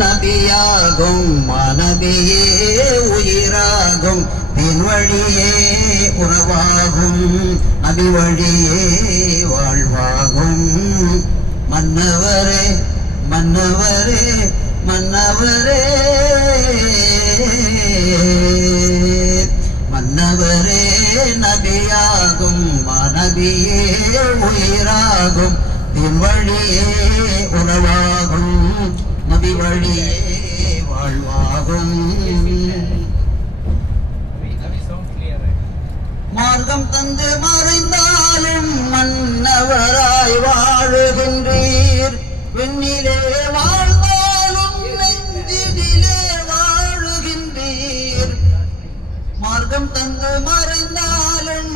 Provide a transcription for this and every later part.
நபியாகும் மனபியே உயிராகும் பின் வழியே உறவாகும் நபி வழியே வாழ்வாகும் மன்னவரே மன்னவரே மன்னவரே மன்னவரே நபியாகும் மனபியே உயிராகும் பின் வழியே உறவாகும் நபி வழியே வாழ்வாகும் மார்க்கம் தந்து மறைந்தாலும் மன்னவராய் வாழுகின்றீர் விண்ணிலே வாழ்ந்தாலும் நெஞ்சினிலே வாழுகின்றீர் மார்க்கம் தந்து மறைந்தாலும்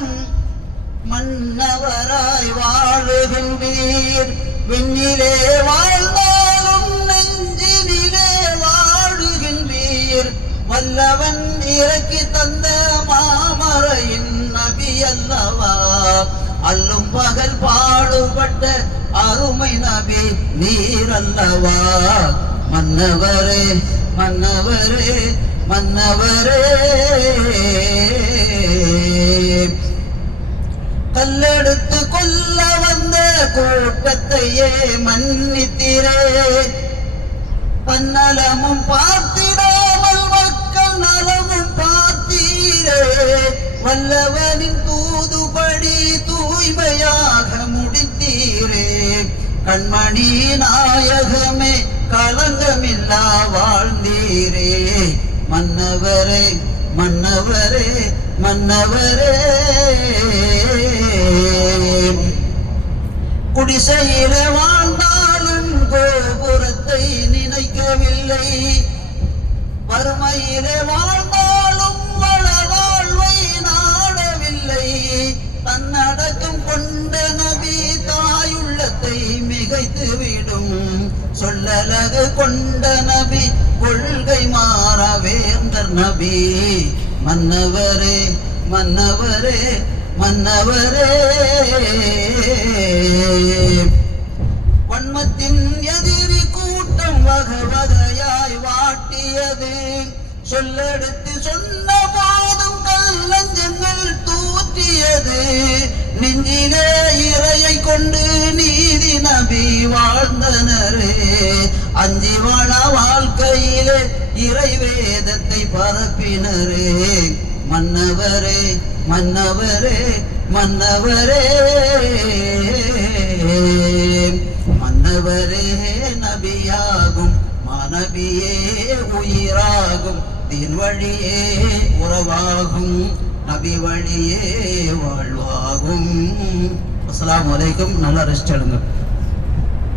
மன்னவராய் வாழுகின்றீர் விண்ணிலே வாழ்ந்தாலும் நெஞ்சினிலே வாழுகின்றீர் வல்லவன் இறக்கி தந்த மாமரையின் நபி அல்லவா அல்லும் பகல் பாடுபட்ட அருமை நபி நீர் அல்லவா மன்னவரே மன்னவரே மன்னவரே கல்லெடுத்து கொல்ல வந்த கூட்டத்தையே மன்னித்திரே பன்னலமும் பார்த்திடாமல் மக்கள் நலமும் பார்த்தீரே வல்லவனின் தூதுபடி தூய்மையாக முடித்தீரே கண்மணி நாயகமே கலங்கமில்லா வாழ்ந்தீரே மன்னவரே மன்னவரே மன்னவரே குடிசையிலே வாழ்ந்தாலும் கோபுரத்தை நினைக்கவில்லை வறுமையிலே வாழ்ந்தாலும் வாழ்வை நாடவில்லை தன்னடக்கம் கொண்ட நபி தாயுள்ளத்தை மிகைத்துவிடும் சொல்லலகு கொண்ட நபி கொள்கை மாற வேந்தர் நபி மன்னவரே மன்னவரே மன்னவரே வன்மத்தின் எதிரி கூட்டம் வகை வகையாய் வாட்டியது சொல்லெடுத்து சொன்ன போதும் கல்லஞ்சங்கள் தூற்றியது நெஞ்சிலே இறையை கொண்டு நீதி நபி வாழ்ந்தனரே அஞ்சி வாழ வாழ்க்கையிலே இறை வேதத்தை பரப்பினரே மன்னவரே மன்னவரே மன்னவரே மன்னவரே நபியாகும் மனபியே உயிராகும் தின் வழியே உறவாகும் நபி வழியே வாழ்வாகும். அஸ்ஸலாமு அலைக்கும். நல்லா ரெஸ்ட் எடுங்க.